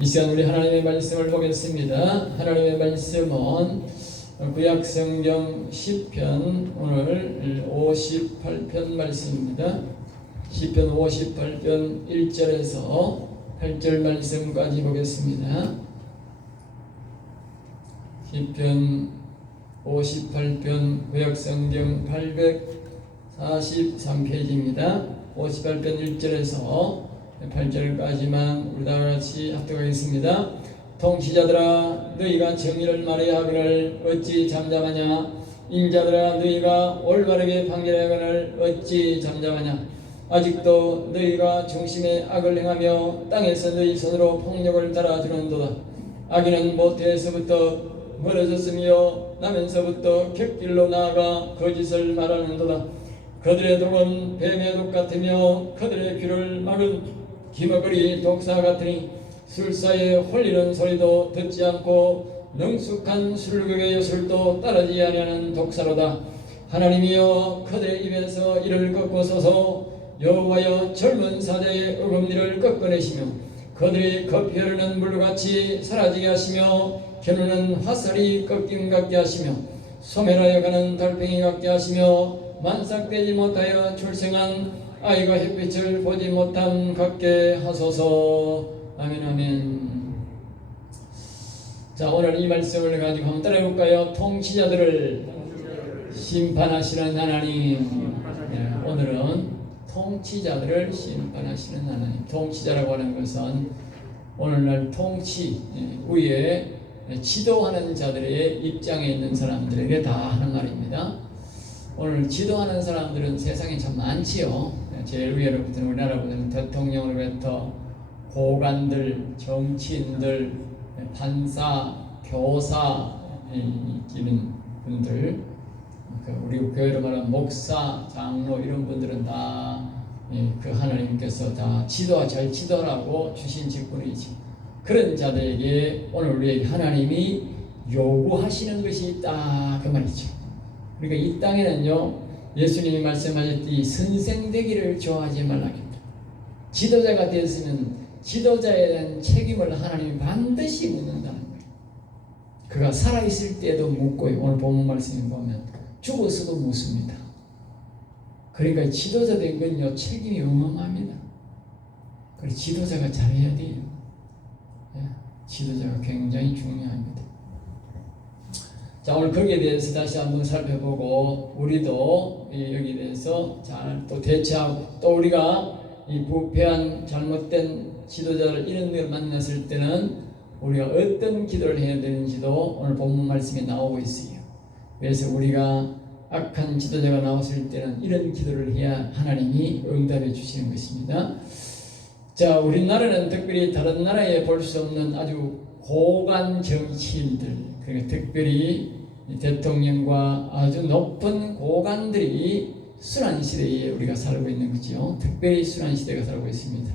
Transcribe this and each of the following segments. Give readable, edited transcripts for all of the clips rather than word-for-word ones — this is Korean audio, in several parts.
이 시간 우리 하나님의 말씀을 보겠습니다. 하나님의 말씀은 구약성경 시편 오늘 58편 말씀입니다. 시편 58편 1절에서 8절 말씀까지 보겠습니다. 시편 58편 구약성경 843페이지입니다. 58편 1절에서 8절까지만 우리 다 같이 합독하겠습니다. 통치자들아 너희가 정의를 말해야 하거늘 어찌 잠잠하냐. 인자들아 너희가 올바르게 판결하거늘 어찌 잠잠하냐. 아직도 너희가 중심에 악을 행하며 땅에서 너희 손으로 폭력을 달아주는도다. 악인은 모태에서부터 멀어졌으며 나면서부터 객길로 나아가 거짓을 말하는도다. 그들의 독은 뱀의 독 같으며 그들의 귀를 막은 기머거리 독사 같으니 술사에 홀리는 소리도 듣지 않고 능숙한 술객의 요술도 따르지 아니하는 독사로다. 하나님이여 그들의 입에서 이를 꺾어서서 여호와여 젊은 사자의 어금니를 꺾어내시며 그들이 급히 흐르는 물같이 사라지게 하시며 겨누는 화살이 꺾임 같게 하시며 소멸하여 가는 달팽이 같게 하시며 만삭되지 못하여 출생한 아이가 햇빛을 보지 못함 같게 하소서. 아멘 아멘. 자, 오늘 이 말씀을 가지고 한번 따라해볼까요? 통치자들을 심판하시는 하나님. 네, 오늘은 통치자들을 심판하시는 하나님. 통치자라고 하는 것은 오늘날 통치 위에 지도하는 자들의 입장에 있는 사람들에게 다 하는 말입니다. 오늘 지도하는 사람들은 세상에 참 많지요. 제일 위에로부터는 우리나라보다는 대통령으로부터 고관들, 정치인들, 판사, 교사 있는 분들, 우리 교회로 말하는 목사, 장로 이런 분들은 다 그 하나님께서 다 잘 지도하라고 주신 직분이지. 그런 자들에게 오늘 우리 하나님이 요구하시는 것이 있다 그 말이죠. 그러니까 이 땅에는요, 예수님이 말씀하셨듯이 선생되기를 좋아하지 말라입니다. 지도자가 되었으면 지도자에 대한 책임을 하나님이 반드시 묻는다는 거예요. 그가 살아있을 때도 묻고요. 오늘 본문 말씀에 보면 죽어서도 묻습니다. 그러니까 지도자 된 건요, 책임이 어마어마합니다. 그래서 지도자가 잘해야 돼요. 지도자가 굉장히 중요합니다. 자, 오늘 거기에 대해서 다시 한번 살펴보고 우리도 여기에 대해서 잘 또 대처하고 또 우리가 이 부패한 잘못된 지도자를 이런 걸 만났을 때는 우리가 어떤 기도를 해야 되는지도 오늘 본문 말씀에 나오고 있어요. 그래서 우리가 악한 지도자가 나왔을 때는 이런 기도를 해야 하나님이 응답해 주시는 것입니다. 자, 우리나라는 특별히 다른 나라에 볼 수 없는 아주 고관 정치인들, 그러니까 특별히 대통령과 아주 높은 고관들이 순환 시대에 우리가 살고 있는 거죠. 특별히 순환 시대가 살고 있습니다.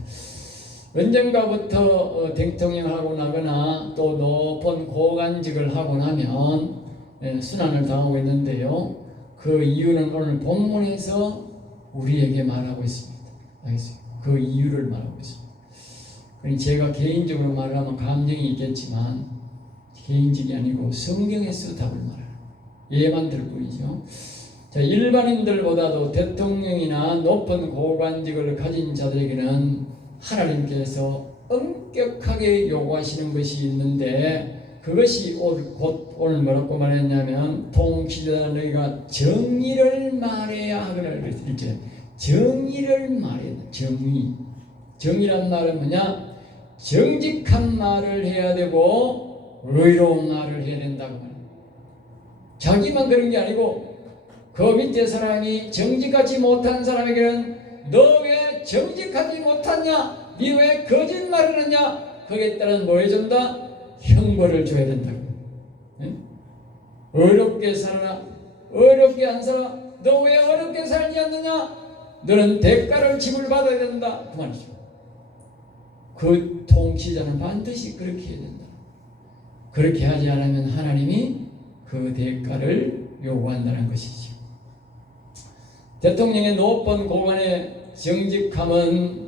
언젠가부터 대통령하고 나거나 또 높은 고관직을 하고 나면 순환을 당하고 있는데요. 그 이유는 오늘 본문에서 우리에게 말하고 있습니다. 알겠어요? 그 이유를 말하고 있습니다. 그러니 제가 개인적으로 말하면 감정이 있겠지만 개인적이 아니고 성경에서 답을 말해요. 예만 들 뿐이죠. 자, 일반인들보다도 대통령이나 높은 고관직을 가진 자들에게는 하나님께서 엄격하게 요구하시는 것이 있는데 그것이 곧 오늘 뭐라고 말했냐면 통치자 너희가 정의를 말해야 하거늘. 이렇게 정의를 말해야 돼. 정의란 말은 뭐냐? 정직한 말을 해야 되고 의로운 말을 해야 된다고 말합니다. 자기만 그런 게 아니고 그 밑에 사람이 정직하지 못한 사람에게는 너 왜 정직하지 못하냐? 니 왜 거짓말을 하냐? 거기에 따라서 뭐 해준다? 형벌을 줘야 된다고. 어렵게 살아라. 어렵게 안 살아. 너 왜 어렵게 살지 않느냐? 너는 대가를 지불받아야 된다. 그 말이죠. 그 통치자는 반드시 그렇게 해야 된다. 그렇게 하지 않으면 하나님이 그 대가를 요구한다는 것이죠. 대통령의 높은 고관의 정직함은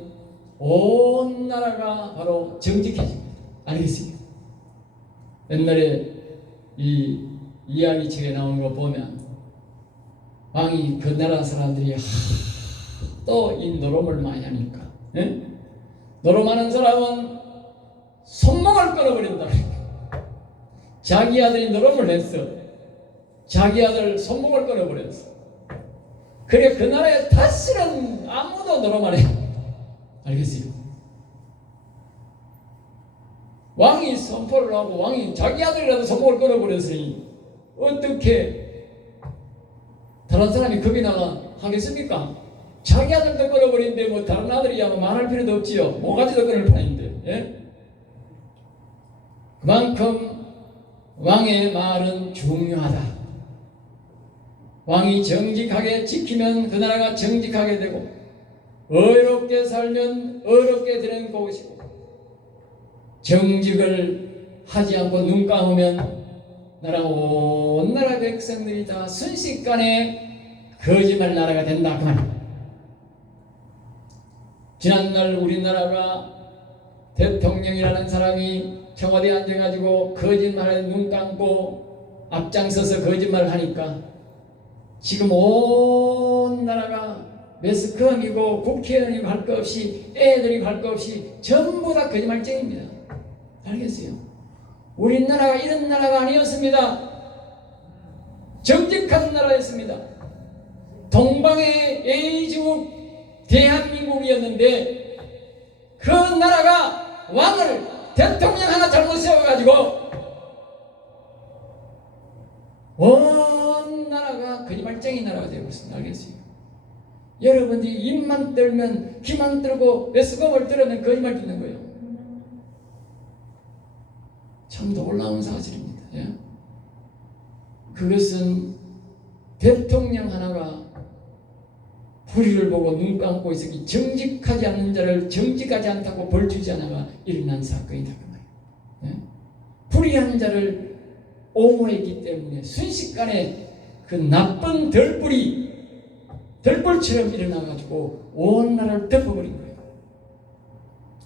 온 나라가 바로 정직해집니다. 알겠어요? 옛날에 이 이야기책에 나오는 거 보면 왕이 그 나라 사람들이 또 이 노름을 많이 하니까, 예? 노름하는 사람은 손목을 끊어버린다. 자기 아들이 노름을 했어. 자기 아들 손목을 끊어버렸어. 그래 그 나라에 다시는 아무도 노름 안 해. 알겠어요? 왕이 선포를 하고 왕이 자기 아들이라도 손목을 끊어버렸으니 어떻게 다른 사람이 겁이 나가 하겠습니까? 자기 아들도 끊어버리는데 뭐 다른 아들이야 뭐 말할 필요도 없지요. 모가지도 끊을 판인데. 예? 그만큼 왕의 말은 중요하다. 왕이 정직하게 지키면 그 나라가 정직하게 되고 의롭게 살면 의롭게 되는 곳이고 정직을 하지 않고 눈 감으면 온 나라 백성들이 다 순식간에 거짓말 나라가 된다 그 말이에요. 지난날 우리나라가 대통령이라는 사람이 청와대에 앉아가지고 거짓말에 눈 감고 앞장서서 거짓말을 하니까 지금 온 나라가 매스컴이고 국회의원이 할 거 없이 애들이 할 거 없이 전부 다 거짓말쟁입니다. 알겠어요? 우리나라가 이런 나라가 아니었습니다. 정직한 나라였습니다. 동방의 A지국 대한민국이었는데 그 나라가 왕을 대통령 하나 잘못 세워가지고 온 나라가 거짓말쟁이 나라가 되고 있습니다. 알겠어요? 여러분들이 입만 떨면 귀만 떨고 매스컴을 떨으면 거짓말 듣는 거예요. 참 놀라운 사실입니다. 예? 그것은 대통령 하나가 불의를 보고 눈 감고 있으니 정직하지 않는 자를 정직하지 않다고 벌 주지 않아가 일어난 사건이다 그 말이에요. 예? 불의한 자를 옹호했기 때문에 순식간에 그 나쁜 덜불처럼 일어나가지고 온 나라를 덮어버린 거예요.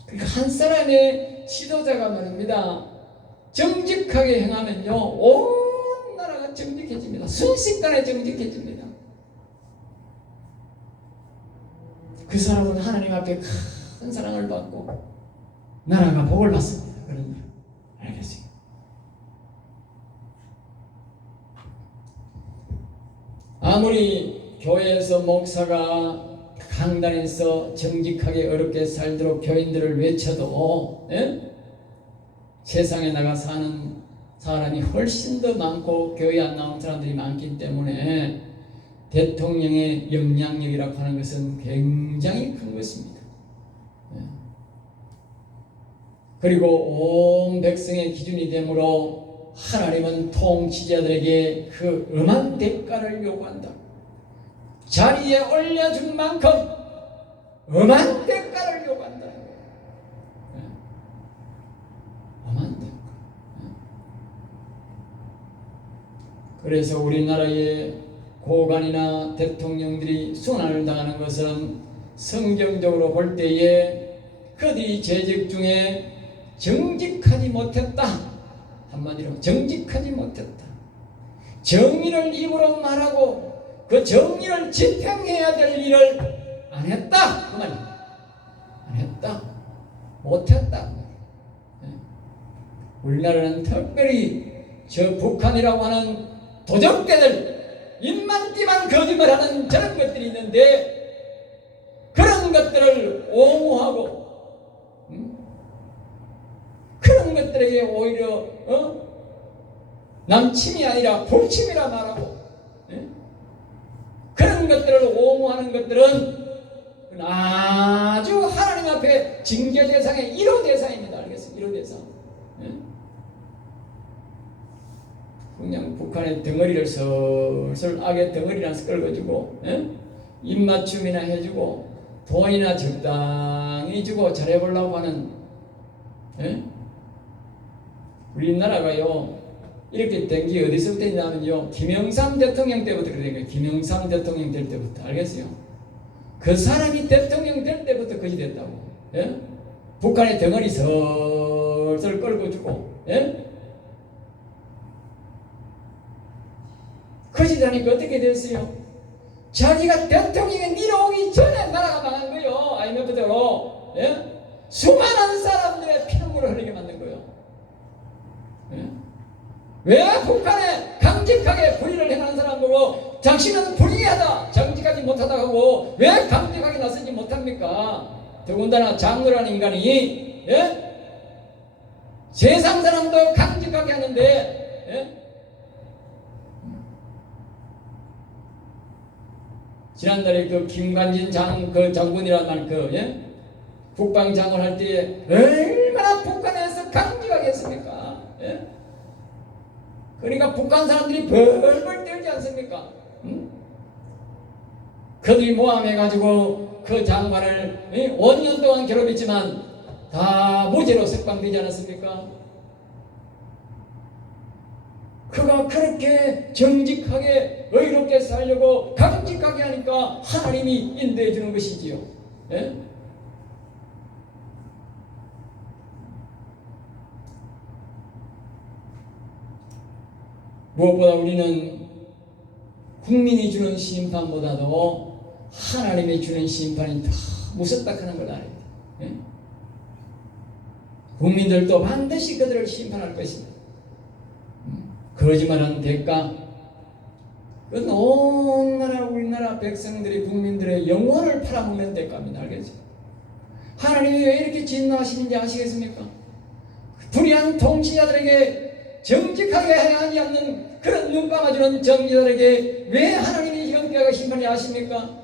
그러니까 한 사람의 지도자가 말입니다. 정직하게 행하면요 온 나라가 정직해집니다. 순식간에 정직해집니다. 그 사람은 하나님 앞에 큰 사랑을 받고 나라가 복을 받습니다. 그런 말 알겠어요? 아무리 교회에서 목사가 강단에서 정직하게 어렵게 살도록 교인들을 외쳐도 세상에 나가 사는 사람이 훨씬 더 많고 교회 안 나온 사람들이 많기 때문에 대통령의 영향력이라고 하는 것은 굉장히 큰 것입니다. 그리고 온 백성의 기준이 되므로 하나님은 통치자들에게 그 엄한 대가를 요구한다. 자리에 올려준 만큼 엄한 대가를 요구한다. 엄한 대가. 그래서 우리나라의 고관이나 대통령들이 순환을 당하는 것은 성경적으로 볼 때에 그들이 재직 중에 정직하지 못했다. 한마디로 정직하지 못했다. 정의를 입으로 말하고 그 정의를 집행해야 될 일을 안 했다. 그 말이에요. 안 했다. 못했다. 우리나라는 특별히 저 북한이라고 하는 도적대들 입만 띠만 거짓말하는 저런 것들이 있는데 그런 것들을 옹호하고 그런 것들에게 오히려 남침이 아니라 북침이라 말하고 그런 것들을 옹호하는 것들은 아주 하나님 앞에 징계 대상의 1호 대상입니다. 알겠어요? 1호 대상. 그냥 북한의 덩어리를 슬슬 악의 덩어리라서 끌어주고 입맞춤이나 해주고 돈이나 적당히 주고 잘해보려고 하는 우리나라가요 이렇게 된 게 어디서부터 있냐면요 김영삼 대통령 때부터 그런 거예요. 김영삼 대통령 될 때부터. 알겠어요? 그 사람이 대통령 될 때부터 그지 됐다고. 북한의 덩어리 슬슬 끌고 주고, 예? 그 짓하니까 어떻게 됐어요? 자기가 대통령에 내려오기 전에 나라가 망한 거예요. IMF대로. 예? 수많은 사람들의 피눈물을 흘리게 만든 거예요. 예? 왜 북한에 강직하게 불의를 행하는 사람 보고 당신은 불의하다, 정직하지 못하다 하고 왜 강직하게 나서지 못합니까? 더군다나 장로라는 인간이, 예? 세상 사람도 강직하게 하는데, 예? 지난달에 그 김관진 장군이라는 예? 국방장관 할 때 얼마나 북한에서 강직하게 했습니까? 예? 그러니까 북한 사람들이 벌벌 떨지 않습니까? 응? 그들이 모함해가지고 그 장관을 5년 동안 괴롭혔지만 다 무죄로 석방되지 않았습니까? 그가 그렇게 정직하게 의롭게 살려고 강직하게 하니까 하나님이 인도해 주는 것이지요. 예? 무엇보다 우리는 국민이 주는 심판보다도 하나님이 주는 심판이 더 무섭다 하는 걸 알아야 돼요. 예? 국민들도 반드시 그들을 심판할 것입니다. 거짓말한 대가, 그건 온 나라 우리나라 백성들이 국민들의 영혼을 팔아먹는 대가입니다. 알겠죠? 하나님이 왜 이렇게 진노하시는지 아시겠습니까? 불의한 통치자들에게 정직하게 하지 않는 그런 눈 감아주는 정치자들에게 왜 하나님이 영계가 심판이 아십니까?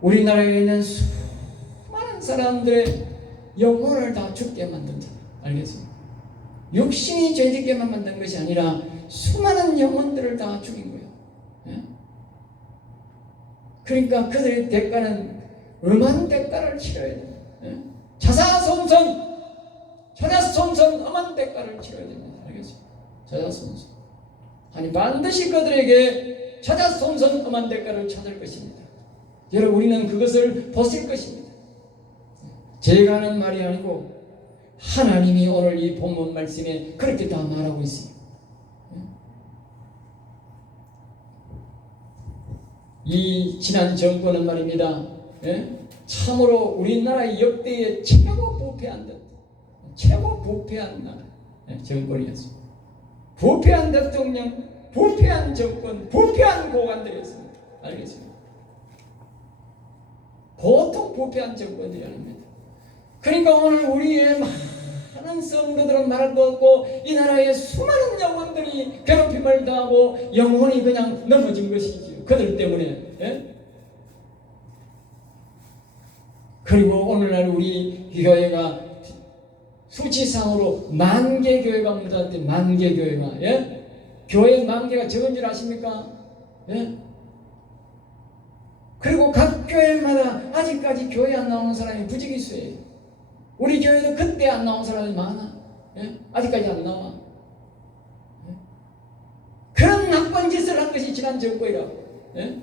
우리나라에 있는 수많은 사람들의 영혼을 다 죽게 만든 자들. 알겠습니까? 육신이 죄짓게만 만든 것이 아니라 수많은 영혼들을 다 죽인 거예요. 예? 그러니까 그들의 대가는 엄한 대가를 치러야 돼요. 예? 자사손손 엄한 대가를 치러야 됩니다. 알겠습니까? 자사손손. 아니 반드시 그들에게 자사손손 엄한 대가를 찾을 것입니다. 여러분 우리는 그것을 보실 것입니다. 제가 하는 말이 아니고 하나님이 오늘 이 본문 말씀에 그렇게 다 말하고 있어요. 이 지난 정권은 말입니다. 참으로 우리나라 역대의 최고 부패한 나라 정권이었습니다. 부패한 대통령, 부패한 정권, 부패한 고관들이었습니다. 알겠습니다. 보통 부패한 정권들이 아닙니다. 그러니까 오늘 우리의 많은 성도들은 말할 것 없고 이 나라의 수많은 영혼들이 괴롭힘을 당하고 영혼이 그냥 넘어진 것이지요. 그들 때문에. 예? 그리고 오늘날 우리 교회가 수치상으로 10,000개 교회가 문 닫았대. 10,000개 교회가. 예? 교회 10,000개가 적은 줄 아십니까? 예? 그리고 각 교회마다 아직까지 교회 안 나오는 사람이 부지기수예요. 우리 교회도 그때 안 나온 사람이 많아. 예? 아직까지 안 나와. 예? 그런 나쁜 짓을 한 것이 지난 정권이라고. 예?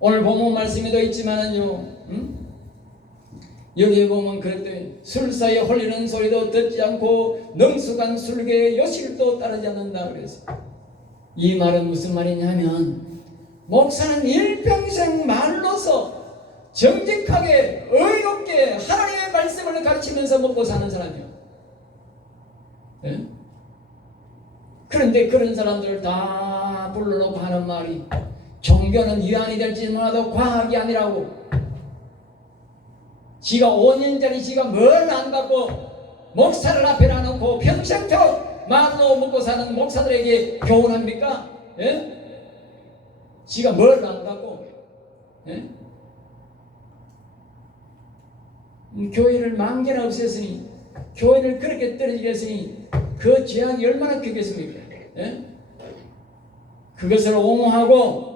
오늘 본문 말씀에도 있지만은요, 여기에 보면 그랬더니 술사에 홀리는 소리도 듣지 않고 능숙한 술개의 요실도 따르지 않는다 그랬어요. 이 말은 무슨 말이냐면 목사는 일평생 말로서 정직하게 의롭게 하나님의 말씀을 가르치면서 먹고 사는 사람이요. 예? 그런데 그런 사람들 다 불러놓고 하는 말이 종교는 위안이 될지 몰라도 과학이 아니라고. 지가 5년짜리 지가 뭘 안다고 목사를 앞에 놔놓고 평생토록 말로 먹고 사는 목사들에게 교훈합니까? 예? 지가 뭘 안다고? 예? 교회를 10,000개나 없앴으니 교회를 그렇게 떨어지게 했으니 그 죄악이 얼마나 크겠습니까? 예? 그것을 옹호하고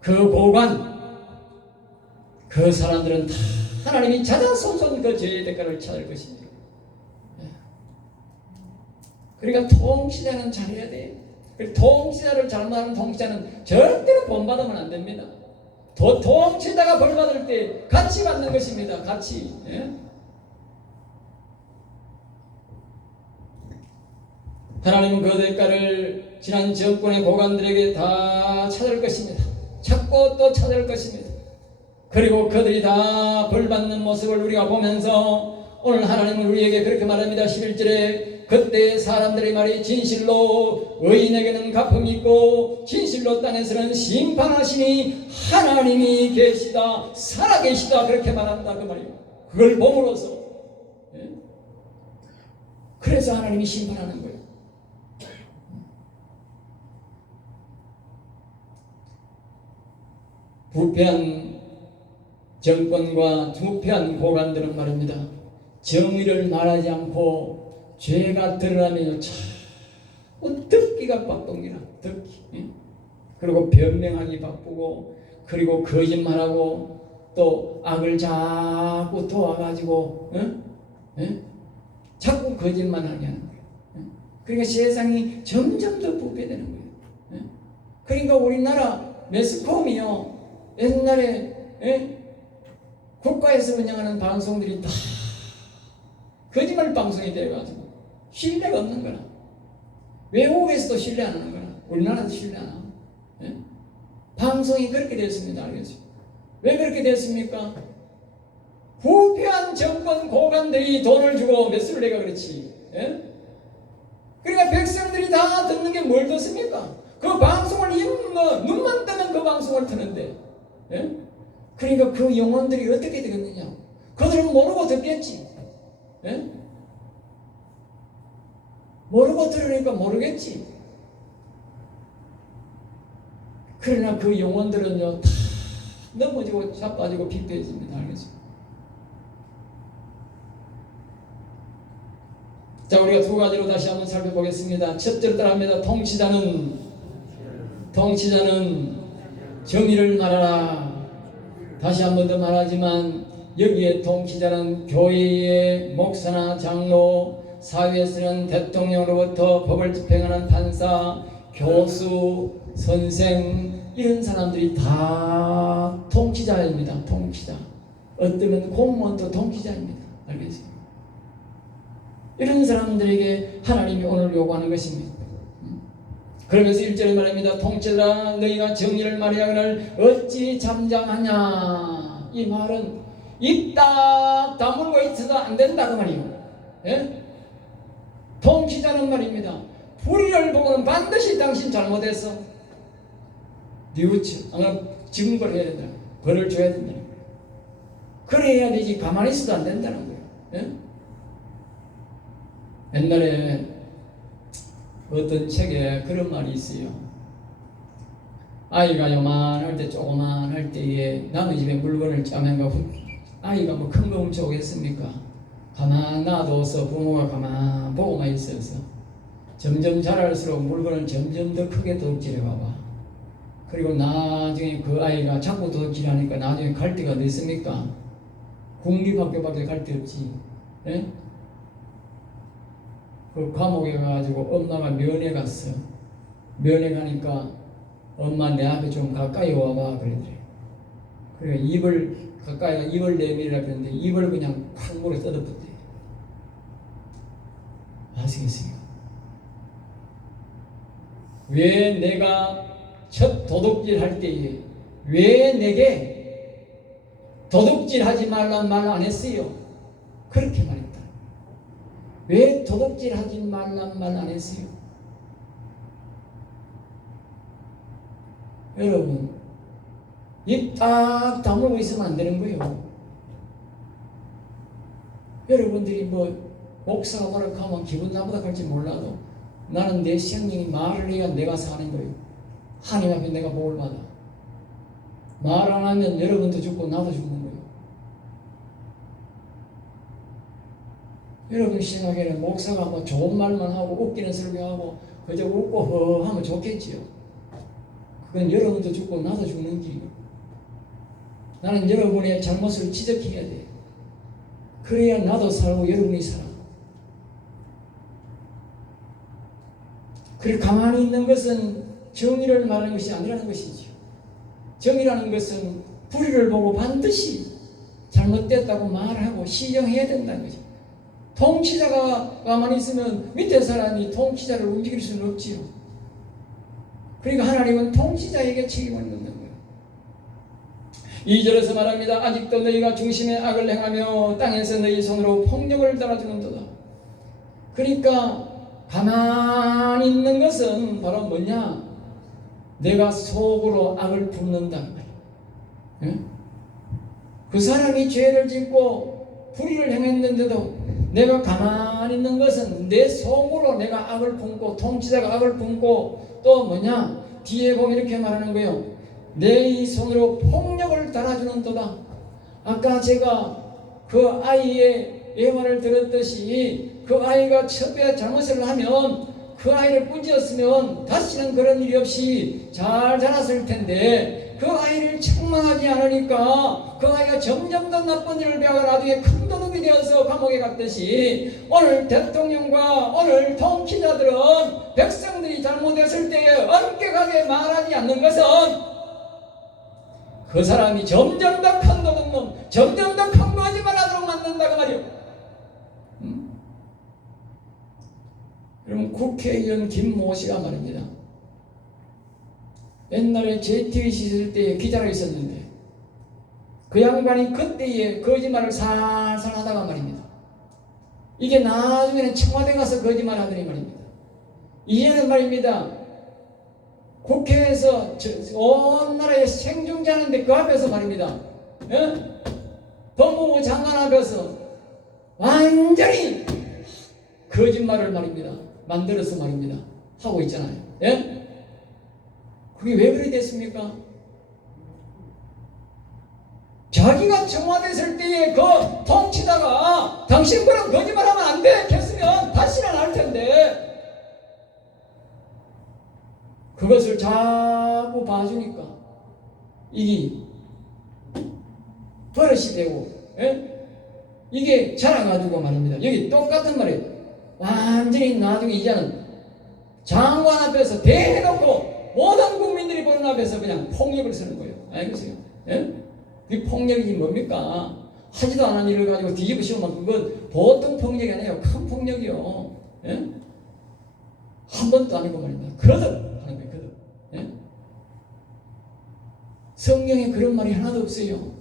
그 고관 그 사람들은 다 하나님이 자자손손 그 죄의 대가를 찾을 것입니다. 예. 그러니까 통치자는 잘해야 돼요. 통치자를 잘못하는 통치자는 절대로 본받으면 안 됩니다. 통치자가 벌받을 때 같이 받는 것입니다. 같이. 예? 하나님은 그 대가를 지난 정권의 고관들에게 다 찾을 것입니다. 찾고 또 찾을 것입니다. 그리고 그들이 다 벌받는 모습을 우리가 보면서 오늘 하나님은 우리에게 그렇게 말합니다. 11절에 그때 사람들의 말이 진실로 의인에게는 갚음이 있고 진실로 땅에서는 심판하시니 하나님이 계시다, 살아계시다, 그렇게 말한다 그 말이에요. 그걸 보므로써 그래서 하나님이 심판하는 거예요. 부패한 정권과 부패한 고관들은 말입니다. 정의를 말하지 않고 죄가 드러나면 자꾸 듣기가 바쁩니다. 듣기. 그리고 변명하기 바쁘고, 그리고 거짓말하고, 또 악을 자꾸 도와가지고 자꾸 거짓말하게 하는 거예요. 그러니까 세상이 점점 더 부패되는 거예요. 그러니까 우리나라 매스컴이요, 옛날에 국가에서 운영하는 방송들이 다 거짓말 방송이 돼가지고 신뢰가 없는 거라. 외국에서도 신뢰 안 하는 거라. 우리나라도 신뢰 안 하고. 방송이 그렇게 됐습니다. 알겠어요? 왜 그렇게 됐습니까? 부패한 정권 고관들이 돈을 주고 몇수를 내가 그렇지. 그러니까 백성들이 다 듣는 게 뭘 듣습니까? 그 방송을 눈만 뜨면 그 방송을 트는데, 그러니까 그 영혼들이 어떻게 되겠느냐? 그들은 모르고 듣겠지. 모르고 들으니까 모르겠지. 그러나 그 영혼들은요, 다 넘어지고 자빠지고 피폐해집니다. 알겠습니까? 자, 우리가 두 가지로 다시 한번 살펴보겠습니다. 첫째로 따라합니다. 통치자는 정의를 말하라. 다시 한 번 더 말하지만 여기에 통치자는 교회의 목사나 장로, 사회에서는 대통령으로부터 법을 집행하는 판사, 교수, 선생, 이런 사람들이 다 통치자입니다. 통치자. 어쩌면 공무원도 통치자입니다. 알겠습니까? 이런 사람들에게 하나님이 오늘 요구하는 것입니다. 그러면서 1절에 말합니다. 통치자라 너희가 정의를 말하거늘 어찌 잠잠하냐. 이 말은 입 딱 다물고 있어도 안 된다 그 말이에요. 통치자는 말입니다. 불의를 보고는 반드시 당신 잘못했어. 뉘우쳐. 증거를 해야 된다. 벌을 줘야 된다. 그래야 되지. 가만히 있어도 안 된다는 거예요. 옛날에 어떤 책에 그런 말이 있어요. 아이가 요만할 때, 조그만할 때에 남의 집에 물건을 짜면가 아이가 뭐 큰 거 훔쳐오겠습니까? 가만 놔둬서 부모가 가만 보고만 있어서 점점 자랄수록 물건을 점점 더 크게 도둑질해 봐봐. 그리고 나중에 그 아이가 자꾸 도둑질하니까 나중에 갈 데가 어디 있습니까? 국립학교밖에 갈 데 없지. 그 감옥에 가가지고 엄마가 면회 갔어. 면회 가니까 엄마 내 앞에 좀 가까이 와봐 그러더래. 그러니까 입을 내밀으라 그랬는데 입을 그냥 콱 물에 뜯어붓대. 아시겠습니까? 왜 내가 첫 도둑질 할 때에 왜 내게 도둑질 하지 말란 말 안 했어요? 그렇게 말했다. 왜 도둑질 하지 말란 말 안 했어요? 여러분, 입 딱 다물고 있으면 안 되는 거예요. 여러분들이 뭐 목사가 뭐라고 하면 기분 나쁘다 할지 몰라도 나는 내 생명이 말을 해야 내가 사는 거예요. 하나님 앞에 내가 복을 받아. 말 안 하면 여러분도 죽고 나도 죽는 거예요. 여러분 생각에는 목사가 뭐 좋은 말만 하고 웃기는 설교하고 그저 웃고 허 하면 좋겠지요. 그건 여러분도 죽고 나도 죽는 길이에요. 나는 여러분의 잘못을 지적해야 돼. 그래야 나도 살고 여러분이 살아. 그리고 가만히 있는 것은 정의를 말하는 것이 아니라는 것이죠. 정의라는 것은 불의를 보고 반드시 잘못됐다고 말하고 시정해야 된다는 거죠. 통치자가 가만히 있으면 밑에 사람이 통치자를 움직일 수는 없지요. 그러니까 하나님은 통치자에게 책임을 묻는 거예요. 2절에서 말합니다. 아직도 너희가 중심에 악을 행하며 땅에서 너희 손으로 폭력을 달아주는도다. 그러니까 가만히 있는 것은 바로 뭐냐? 내가 속으로 악을 품는다는 거예요. 예? 그 사람이 죄를 짓고 불의를 행했는데도 내가 가만히 있는 것은 내 속으로 내가 악을 품고 통치자가 악을 품고 또 뭐냐? 뒤에 보면 이렇게 말하는 거예요. 내 이 손으로 폭력을 달아주는도다. 아까 제가 그 아이의 예화를 들었듯이 그 아이가 처음에 잘못을 하면 그 아이를 꾸짖었으면 다시는 그런 일이 없이 잘 자랐을 텐데 그 아이를 책망하지 않으니까 그 아이가 점점 더 나쁜 일을 배워가 나중에 큰 도둑이 되어서 감옥에 갔듯이 오늘 대통령과 오늘 통치자들은 백성들이 잘못했을 때에 엄격하게 말하지 않는 것은 그 사람이 점점 더 큰 도둑놈, 점점 더 큰 거짓말하도록 만든다 그 말이요. 그럼 국회의원 김모 씨가 말입니다. 옛날에 JTBC 있을 때 기자로 있었는데 그 양반이 그때에 거짓말을 살살 하다가 말입니다. 이게 나중에는 청와대 가서 거짓말 하더니 말입니다. 이제는 말입니다. 국회에서 온 나라에 생중계하는데 그 앞에서 말입니다. 예? 법무부 장관 앞에서 완전히 거짓말을 말입니다. 만들어서 말입니다. 하고 있잖아요. 예? 그게 왜 그리 됐습니까? 자기가 청와대 있을 때에 그 통치다가 당신 그런 거짓말하면 안 돼 했으면 다시는 안 할 텐데 그것을 자꾸 봐주니까 이게 버릇이 되고 예? 이게 자라가지고 말입니다. 여기 똑같은 말이에요. 완전히 나중에 이제는 장관 앞에서 대해놓고 모든 국민들이 보는 앞에서 그냥 폭력을 쓰는 거예요. 알겠어요? 예? 이 폭력이 뭡니까? 하지도 않은 일을 가지고 뒤집어 씌우면 그건 보통 폭력이 아니에요. 큰 폭력이요. 예? 한 번도 아니고 말입니다. 거듭 하는 거예요. 거듭. 예? 성경에 그런 말이 하나도 없어요.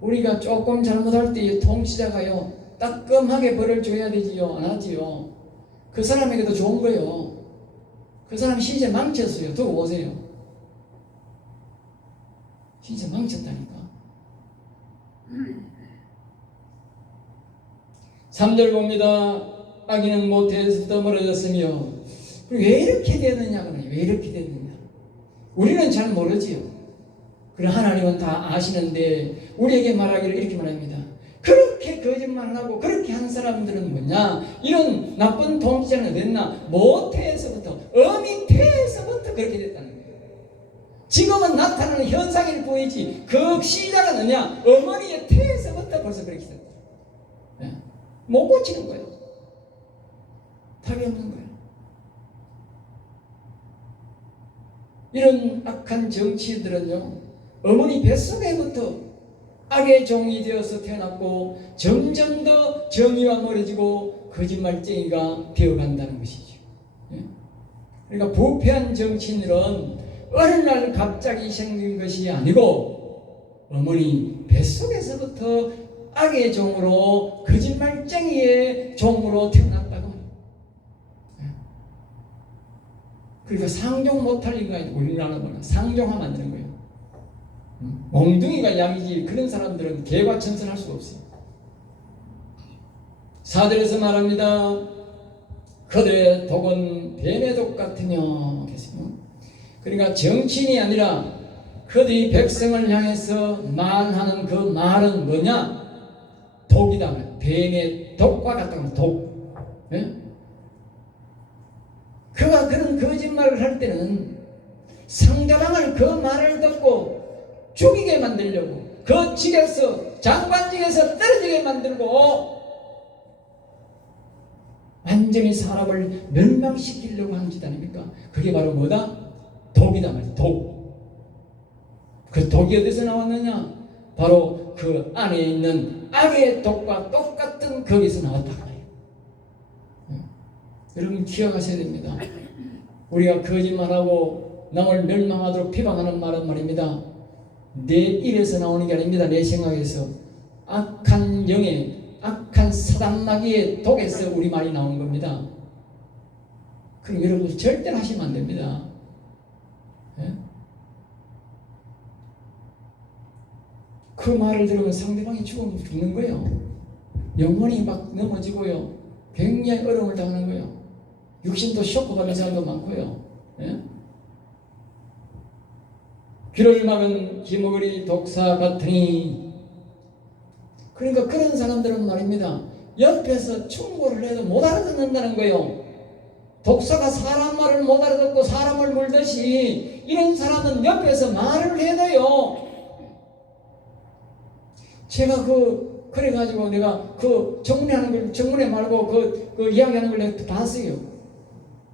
우리가 조금 잘못할 때 통치자가요 따끔하게 벌을 줘야 되지요. 안 하지요. 그 사람에게도 좋은 거예요. 그 사람 신세 망쳤어요. 두고 보세요. 신세 망쳤다니까. 3절 봅니다. 악인은 모태에서부터 멀어졌으며 왜 이렇게 되느냐고. 왜 이렇게 되느냐. 우리는 잘 모르지요. 그래 하나님은 다 아시는데 우리에게 말하기를 이렇게 말합니다. 그렇게 거짓말하고 그렇게 한 사람들은 뭐냐? 이런 나쁜 통치자는 됐나? 모태에서부터 어미 태에서부터 그렇게 됐다는 거예요. 지금은 나타나는 현상일 뿐이지 그 시작은 뭐냐? 어머니의 태에서부터 벌써 그렇게 됐다. 네. 못 고치는 거예요. 답이 없는 거예요. 이런 악한 정치인들은요 어머니 뱃속에부터 악의 종이 되어서 태어났고 점점 더 정의와 멀어지고 거짓말쟁이가 되어간다는 것이죠. 그러니까 부패한 정치인들은 어느 날 갑자기 생긴 것이 아니고 어머니 뱃속에서부터 악의 종으로 거짓말쟁이의 종으로 태어났다고. 그러니까 상종 못할 인간이 우리나라는 상종하면 안 되는 거예요. 몽둥이가 양이지 그런 사람들은 개과 천선할 수가 없어요. 4절에서 말합니다. 그들의 독은 뱀의 독 같으며 그러니까 정치인이 아니라 그들이 백성을 향해서 말하는 그 말은 뭐냐? 독이다. 뱀의 독과 같다는 독. 예? 그가 그런 거짓말을 할 때는 상대방을 그 말을 듣고 죽이게 만들려고 그 직에서 장관직에서 떨어지게 만들고 완전히 사람을 멸망시키려고 하는 짓 아닙니까? 그게 바로 뭐다? 독이다 말이야. 독. 그 독이 어디서 나왔느냐? 바로 그 안에 있는 악의 독과 똑같은 거기서 나왔다고 해요. 여러분 기억하셔야 됩니다. 우리가 거짓말하고 남을 멸망하도록 비방하는 말은 말입니다. 내 입에서 나오는 게 아닙니다. 내 생각에서 악한 영의 악한 사단마귀의 독에서 우리 말이 나온 겁니다. 그럼 여러분 절대 하시면 안 됩니다. 예? 그 말을 들으면 상대방이 죽는 거예요. 영혼이 막 넘어지고요. 굉장히 어려움을 당하는 거예요. 육신도 쇼크 받는 사람도 많고요. 예? 귀를 막은 기머거리 독사 같으니, 그러니까 그런 사람들은 말입니다. 옆에서 충고를 해도 못 알아듣는다는 거예요. 독사가 사람 말을 못 알아듣고 사람을 물듯이 이런 사람은 옆에서 말을 해도요. 제가 그래가지고 내가 정문회 말고 그 이야기하는 걸 내가 봤어요.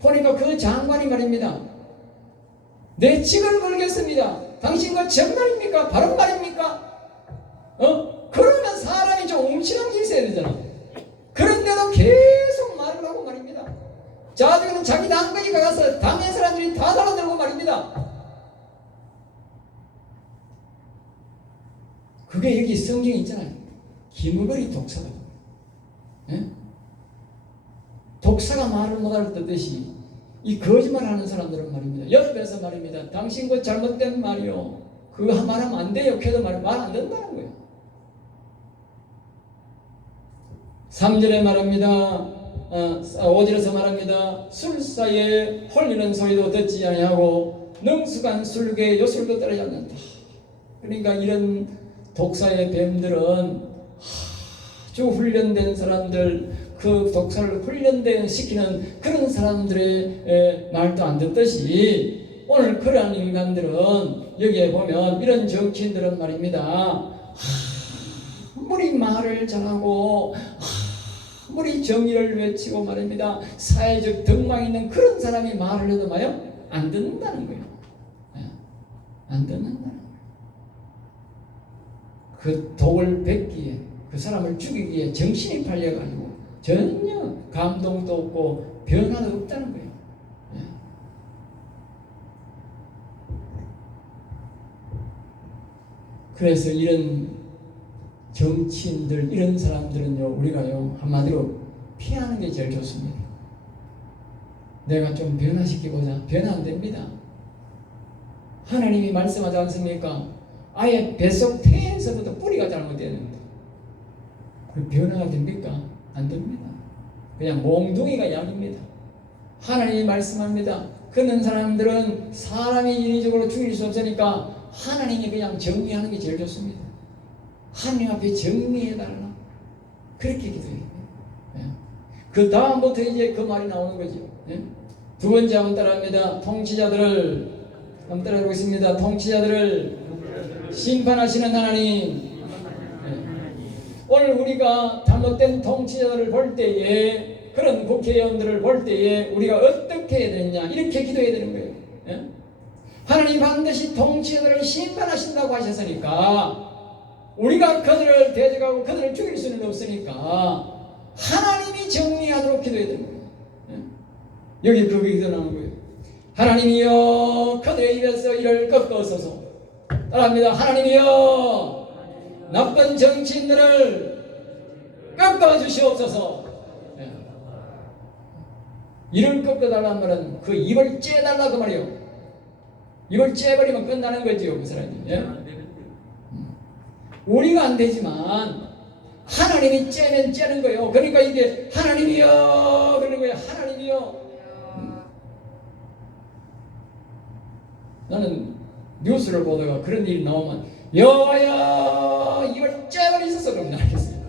보니까 그 장관이 말입니다. 내 직을 걸겠습니다. 당신 그 정말입니까? 바른 말입니까? 그러면 사람이 좀 움찔한 게 있어야 되잖아. 그런데도 계속 말을 하고 말입니다. 자기는 자기 당까지 가서 당의 사람들이 다 달아들고 말입니다. 그게 여기 성경에 있잖아요. 기머거리 독사가. 예? 독사가 말을 못 알아듣듯이 이 거짓말하는 사람들은 말입니다. 옆에서 말입니다. 당신 그 잘못된 말이요. 그거 말하면 안 돼요. 그래도 말 안 된다는 거예요. 3절에 말합니다. 5절에서 말합니다. 술사에 홀리는 소리도 듣지 아니하고 능숙한 술객의 요술도 따르지 않는다. 그러니까 이런 독사의 뱀들은 아주 훈련된 사람들, 그 독사를 훈련시키는 그런 사람들의 말도 안 듣듯이 오늘 그러한 인간들은 여기에 보면 이런 정치인들은 말입니다. 아무리 말을 잘하고 아무리 정의를 외치고 말입니다. 사회적 덕망이 있는 그런 사람이 말을 해도 말이요 안 듣는다는 거예요. 안 듣는다는 거예요. 그 독을 뱉기에, 그 사람을 죽이기에 정신이 팔려가지고 전혀 감동도 없고 변화도 없다는 거예요. 그래서 이런 정치인들, 이런 사람들은요, 우리가요, 한마디로 피하는 게 제일 좋습니다. 내가 좀 변화시키고자, 변화 안 됩니다. 하나님이 말씀하지 않습니까? 아예 뱃속 태에서부터 뿌리가 잘못되는데 그 변화가 됩니까? 안 됩니다. 그냥 몽둥이가 약입니다. 하나님이 말씀합니다. 그런 사람들은 사람이 인위적으로 죽일 수 없으니까 하나님이 그냥 정리하는 게 제일 좋습니다. 하나님 앞에 정리해달라. 그렇게 기도해요. 그 다음부터 이제 그 말이 나오는 거죠. 두 번째 한번 따라합니다. 통치자들을 한번 따라해보겠습니다. 통치자들을 심판하시는 하나님. 오늘 우리가 잘못된 통치자들을 볼 때에, 그런 국회의원들을 볼 때에 우리가 어떻게 해야 되느냐, 이렇게 기도해야 되는 거예요. 하나님 반드시 통치자들을 심판하신다고 하셨으니까 우리가 그들을 대적하고 그들을 죽일 수는 없으니까 하나님이 정리하도록 기도해야 되는 거예요. 여기 그게 기도 나오는 거예요. 하나님이여 그들의 입에서 이를 꺾어서서. 따라합니다. 하나님이여 나쁜 정치인들을 꺾어 주시옵소서. 이를 꺾어달라는 말은 그 입을 째달라 그 말이에요. 입을 째버리면 끝나는 거지요, 그 사람이. 우리가 안 되지만 하나님이 째면 째는 거예요. 그러니까 이게 하나님이여 그러는 거예요. 하나님이여. 나는 뉴스를 보다가 그런 일이 나오면 여호와여 입을 째버리소서 그러면 알겠어요.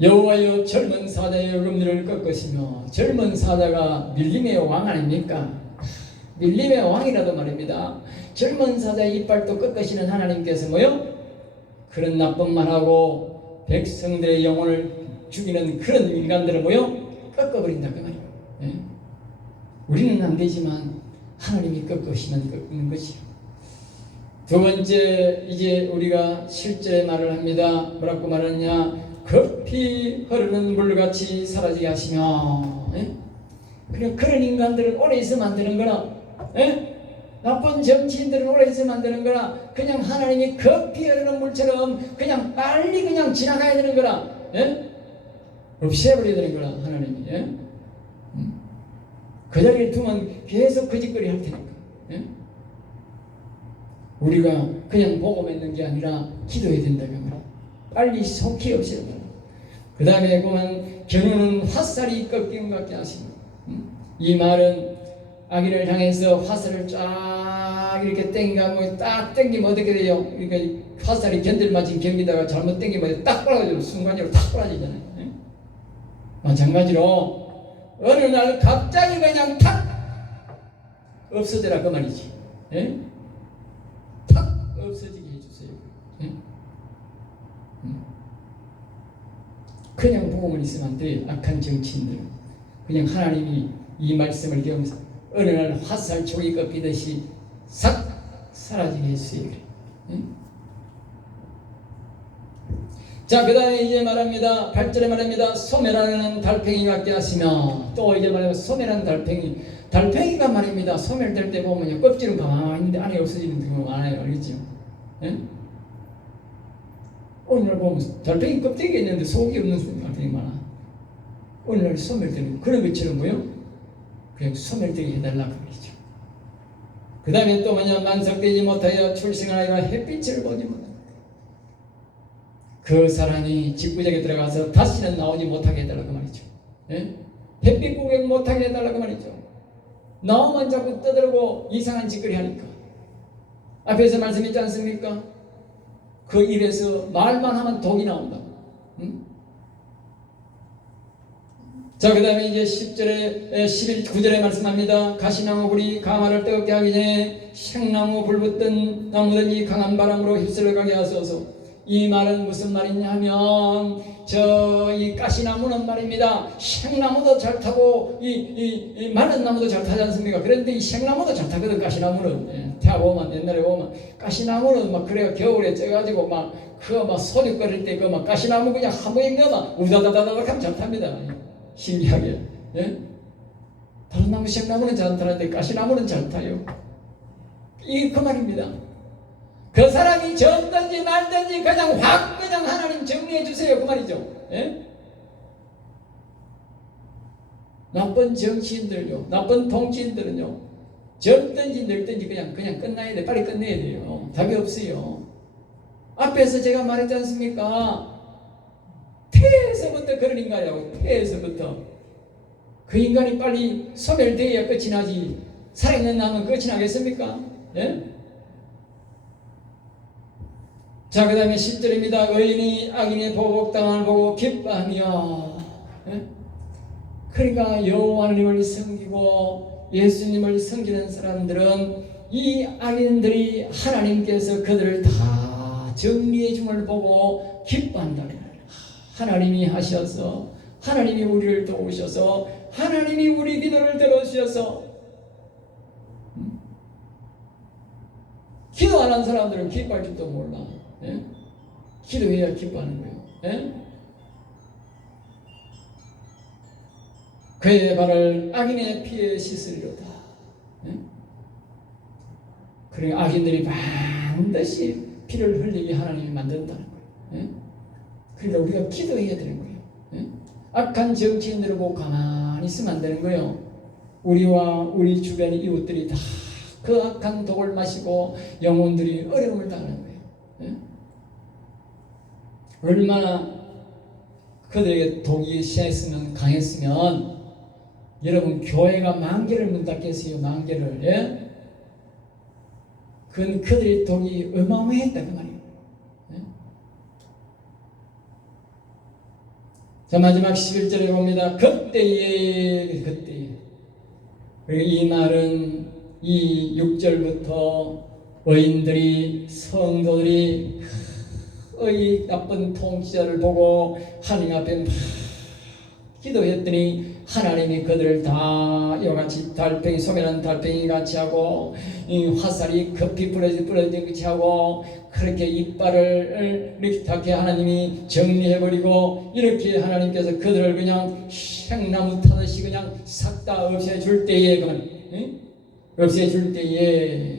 여호와여 젊은 사자의 어금니를 꺾으시며. 젊은 사자가 밀림의 왕 아닙니까? 밀림의 왕이라도 말입니다. 젊은 사자의 이빨도 꺾으시는 하나님께서 뭐요? 그런 나쁜 말하고 백성들의 영혼을 죽이는 그런 인간들을 뭐요? 꺾어버린다 그 말이에요. 우리는 안 되지만 하나님이 꺾으시면 꺾는 것이요. 두 번째, 이제 우리가 실제 말을 합니다. 뭐라고 말하느냐? 급히 흐르는 물같이 사라지게 하시며. 그냥 그런 인간들은 오래 있으면 안 되는 거나, 나쁜 정치인들은 오래 있으면 안 되는 거나, 그냥 하나님이 급히 흐르는 물처럼 그냥 빨리 그냥 지나가야 되는 거나, 없애버려야 되는 거나, 하나님이. 그 자리에 두면 계속 거짓거리 할 테니까. 우리가 그냥 보고만 있는 게 아니라 기도해야 된다고 말이야. 빨리 속히 없애야 된다. 그 다음에 보면 겨누는 화살이 꺾인 것 같게 하시는. 이 말은 악인을 향해서 화살을 쫙 이렇게 땡기면 딱 땡기면 어떻게 돼요? 그러니까 화살이 견딜맞은 경기다가 잘못 땡기면 딱 부러져요. 순간적으로 딱 부러지잖아요. 마찬가지로 어느 날 갑자기 그냥 탁 없어져라 그 말이지. 탁 없어지게 해주세요. 그냥 보고만 있으면 안 돼요. 악한 정치인들은 그냥 하나님이 이 말씀을 배우면서 어느 날 화살촉이 꺾이듯이 싹 사라지게 해주세요. 자, 그 다음에 이제 말합니다. 8절에 말합니다. 소멸하는 달팽이 같게 하시며, 또 이제 말하면 소멸하는 달팽이가 말입니다. 소멸될 때 보면요, 껍질은 가만히 있는데 안에 없어지는 경우가 많아요. 알겠죠? 오늘날 보면 달팽이 껍데기가 있는데 속이 없는 달팽이 많아. 오늘날 소멸되는 그런 것처럼 뭐요? 그냥 소멸되게 해달라고 그러죠. 그 다음에 또 뭐냐? 만삭되지 못하여 출생하여 햇빛을 보지 못한다. 그 사람이 직구적에 들어가서 다시는 나오지 못하게 해달라고 말이죠. 햇빛 구경 못하게 해달라고 말이죠. 나오면 자꾸 떠들고 이상한 짓거리 하니까. 앞에서 말씀했지 않습니까? 그 입에서 말만 하면 독이 나온다. 자, 그 다음에 이제 10절에 9절에 말씀합니다. 가시나무 불이 가마를 뜨겁게 하기 전에 생나무 불붙던 나무든지 강한 바람으로 휩쓸려 가게 하소서. 이 말은 무슨 말이냐 하면 이 가시나무는 말입니다. 생나무도 잘 타고 이 마른 나무도 잘 타지 않습니까? 그런데 이 생나무도 잘 타거든. 가시나무는 태아 보면 옛날에 보면 가시나무는 막 그래요. 겨울에 쪄가지고 막 그거 막 소리거릴 때 그 막 가시나무 그냥 한 번에 넣으면 우다다다닥 하면 잘 탑니다. 신기하게. 다른 나무 생나무는 잘 안 타는데 가시나무는 잘 타요. 이 그 말입니다. 그 사람이 졌든지 말든지 그냥 확 그냥 하나님 정리해 주세요. 그 말이죠. 나쁜 정치인들요, 나쁜 통치인들은요, 졌든지 늙든지 그냥 끝나야 돼. 빨리 끝내야 돼요. 답이 없어요. 앞에서 제가 말했지 않습니까? 태에서부터 그런 인간이라고. 태에서부터 그 인간이 빨리 소멸되어야 끝이 나지. 살아있는 남은 끝이 나겠습니까? 자, 그 다음에 10절입니다. 의인이 악인의 보복당을 보고 기뻐하며. 그러니까 여호와님을 섬기고 예수님을 섬기는 사람들은 이 악인들이 하나님께서 그들을 다 정리해 줌을 보고 기뻐한다. 하나님이 하셔서, 하나님이 우리를 도우셔서, 하나님이 우리 기도를 들어주셔서. 기도 안 한 사람들은 기뻐할 줄도 몰라. 기도해야 기뻐하는 거예요. 그의 발을 악인의 피에 씻으리로다. 그러니까 악인들이 반드시 피를 흘리게 하나님이 만든다는 거예요. 그러니까 우리가 기도해야 되는 거예요. 악한 정치인들을 보고 가만히 있으면 안 되는 거예요. 우리와 우리 주변의 이웃들이 다 그 악한 독을 마시고 영혼들이 어려움을 당하는 거예요. 얼마나 그들에게 독이 심했으면, 강했으면 여러분 교회가 만개를 문 닫겠어요. 만개를. 그건 그들의 독이 어마어마했다 그 말이에요. 자, 마지막 11절에 봅니다. 그때에 그리고 이 말은 이 6절부터 의인들이, 성도들이 이 나쁜 통치자를 보고 하나님 앞에 막 기도했더니 하나님이 그들을 다 이와 같이 달팽이 소멸한 달팽이 같이 하고 이 화살이 급히 부러진 같이 하고 그렇게 이빨을 이렇게 닿게 하나님이 정리해버리고 이렇게 하나님께서 그들을 그냥 생나무 타듯이 그냥 싹 다 없애줄 때에 없애줄 때에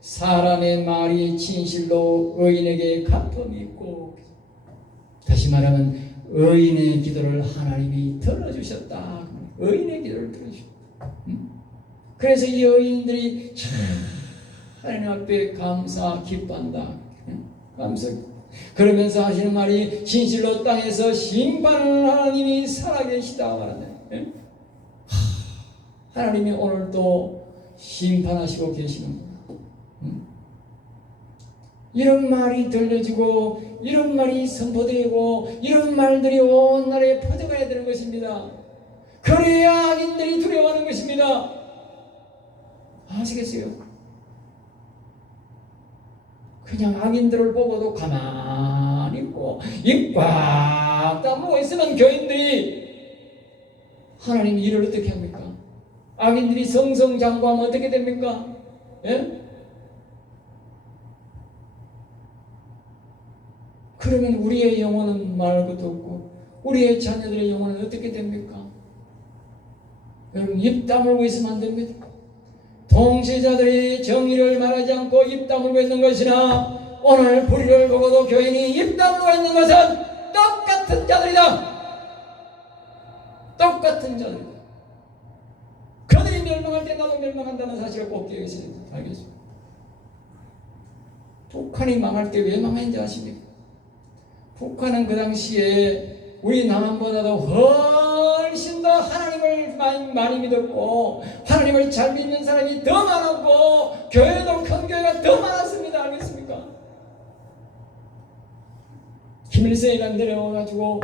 사람의 말이 진실로 의인에게 갚음이 있고, 다시 말하면 의인의 기도를 하나님이 들어주셨다. 의인의 기도를 들어주셨다. 그래서 이 의인들이 참 하나님 앞에 감사 기뻐한다. 감사. 그러면서 하시는 말이 진실로 땅에서 심판을 하나님이 살아계시다 말하네. 하나님이 오늘도 심판하시고 계시는구나. 이런 말이 들려지고 이런 말이 선포되고 이런 말들이 온 나라에 퍼져가야 되는 것입니다. 그래야 악인들이 두려워하는 것입니다. 아시겠어요? 그냥 악인들을 보고도 가만히 있고 입 꽉 다물고 있으면 교인들이 하나님 일을 어떻게 합니까? 악인들이 성성장구하면 어떻게 됩니까? 예? 그러면 우리의 영혼은 말할 것도 없고 우리의 자녀들의 영혼은 어떻게 됩니까? 여러분 입 다물고 있으면 안 됩니다. 통치자들이 정의를 말하지 않고 입 다물고 있는 것이나 오늘 불의를 보고도 교인이 입 다물고 있는 것은 똑같은 자들이다. 똑같은 자들이다. 그들이 멸망할 때 나도 멸망한다는 사실을 꼭 기억하셔야 됩니다. 알겠습니다. 북한이 망할 때 왜 망했는지 아십니까? 북한은 그 당시에 우리 남한보다도 훨씬 더 하나님을 많이 믿었고 하나님을 잘 믿는 사람이 더 많았고 교회도 큰 교회가 더 많았습니다. 알겠습니까? 김일성이란 내려와가지고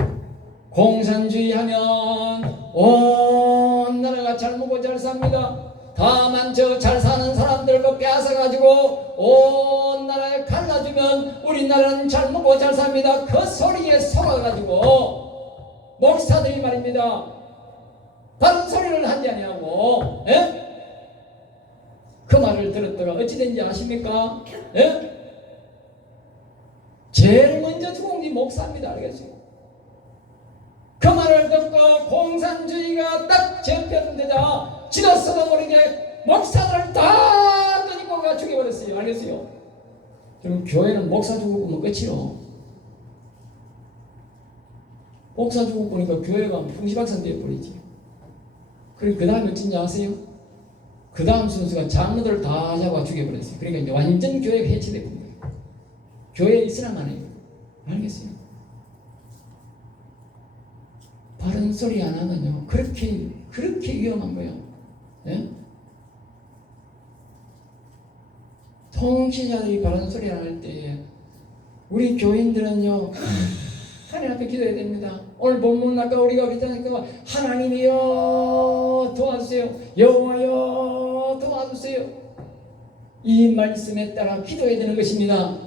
공산주의 하면 온 나라가 잘 먹고 잘 삽니다. 다만 저 잘 사는 사람들과 빼앗아가지고 온 나라에 갈라주면 우리나라는 잘 먹고 잘 삽니다. 그 소리에 속아가지고 목사들이 말입니다. 다른 소리를 하지 아니하고 그 말을 들었다가 어찌 된지 아십니까? 제일 먼저 죽은 게 목사입니다. 알겠어요? 그 말을 듣고 공산주의가 딱 재편되자 지났어도 모르게 목사들을 다 끊고 죽여버렸어요. 알겠어요? 그럼 교회는 목사 죽고 보면 끝이요. 목사 죽고 보니까 교회가 풍시박산 되어버리지. 그리고 그 다음에 어쩐지 아세요? 그 다음 순서가 장로들을 다 잡아 죽여버렸어요. 그러니까 이제 완전 교회가 해체되어 버린 거예요. 교회에 있으나만 해요. 알겠어요? 바른 소리 안 하면요. 그렇게 위험한 거예요. 예? 통치자들이 바른 소리 안 할 때 우리 교인들은요. 하나님 앞에 기도해야 됩니다. 오늘 본문 아까 우리가 그랬잖아요. 하나님이여 도와주세요. 여호와여 도와주세요. 이 말씀에 따라 기도해야 되는 것입니다.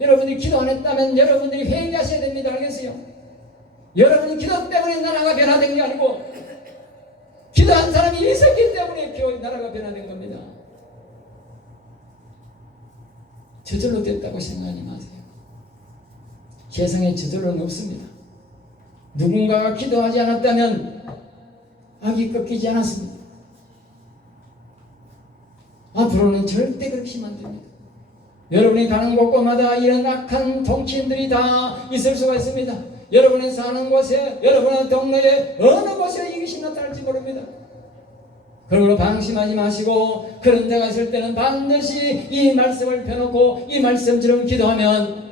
여러분들이 기도 안 했다면 여러분들이 회개하셔야 됩니다. 알겠어요? 여러분이 기도 때문에 나라가 변화된 게 아니고 기도한 사람이 있었기 때문에 교회 나라가 변화된 겁니다. 저절로 됐다고 생각하지 마세요. 세상에 저절로는 없습니다. 누군가가 기도하지 않았다면 악이 꺾이지 않았습니다. 앞으로는 절대 그렇게 하면 안 됩니다. 여러분이 가는 곳곳마다 이런 악한 통치인들이 다 있을 수가 있습니다. 여러분이 사는 곳에, 여러분의 동네에 어느 곳에 이것이 나타날지 모릅니다. 그러므로 방심하지 마시고 그런 데가 있을 때는 반드시 이 말씀을 펴놓고 이 말씀처럼 기도하면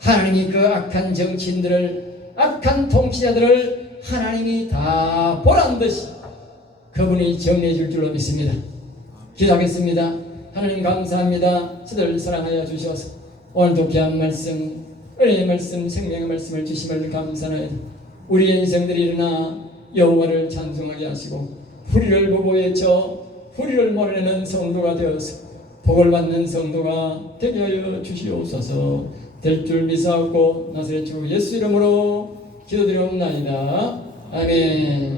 하나님이 그 악한 정치인들을, 악한 통치자들을 하나님이 다 보란듯이 그분이 정리해 줄 줄로 믿습니다. 기도하겠습니다. 하나님 감사합니다. 저들 사랑하여 주셔서 오늘도 귀한 말씀, 은혜의 말씀, 생명의 말씀을 주심을 감사하여 우리의 인생들이 일어나 여호와를 찬송하게 하시고 불의를 보고 외쳐 불의를 몰아내는 성도가 되어서 복을 받는 성도가 되게 하여 주시옵소서. 될 줄 믿사옵고 나사렛 주 예수 이름으로 기도드리옵나이다. 아멘.